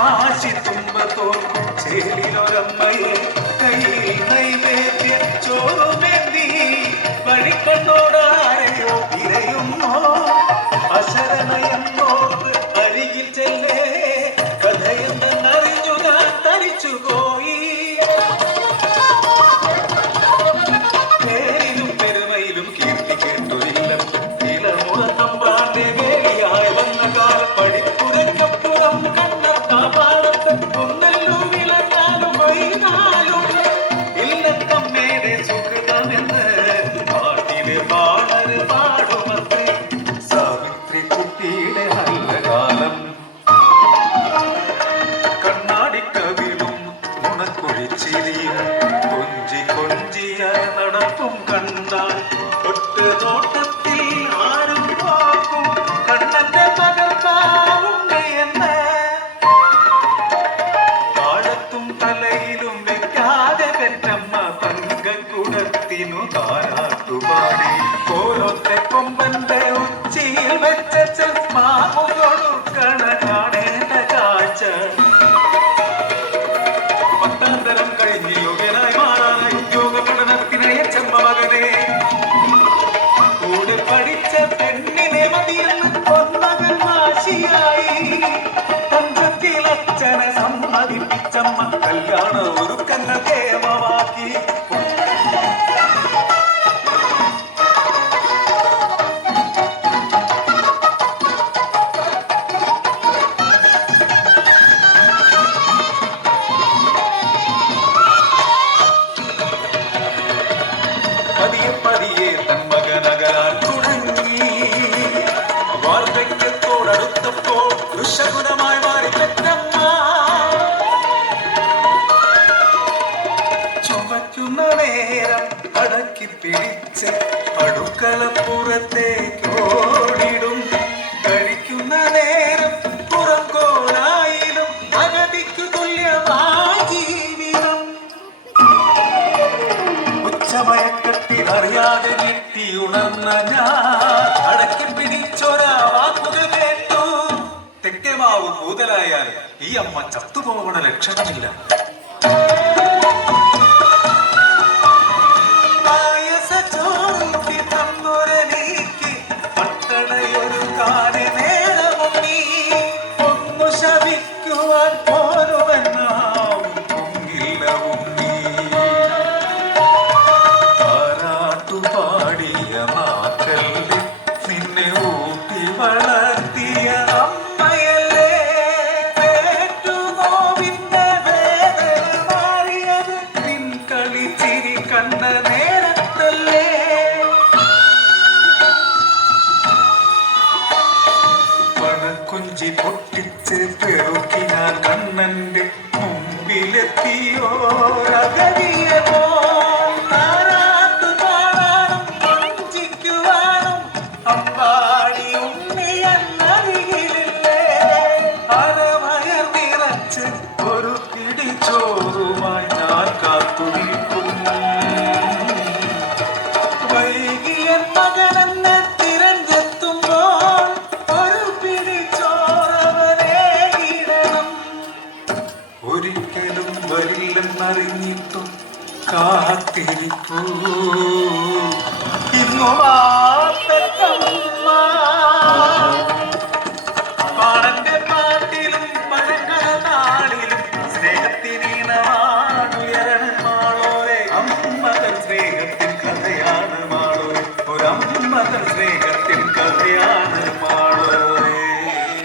కాశీ తుమ్మతో చేలిలో రమ్మ பார்க்கும் கண்ணான் தொட்டு தோட்டத்தில் ஆடும் பார்க்கும். கண்ணத்தை பகர்ப்பா உண்டு என்ன? காலத்தும் தலையிலும் வைக்காத பெற்றம்மா பங்க குடத்தினு தாராட்டுபாடி கோலத்தை கொம்பந்த உச்சியில் வெச்ச மாமுகளோடு അച്ഛനെ സമ്മതിപ്പിച്ചമ്മ കല്യാണ ഒരുക്കങ്ങൾ കേവ നേരം ഉണർന്ന അടക്കി ഈ അമ്മ ചത്തുപോകണ ലക്ഷണമില്ല. 아, മറിഞ്ഞിട്ടും കാത്തിരിപ്പൂ ഇന്നുവാ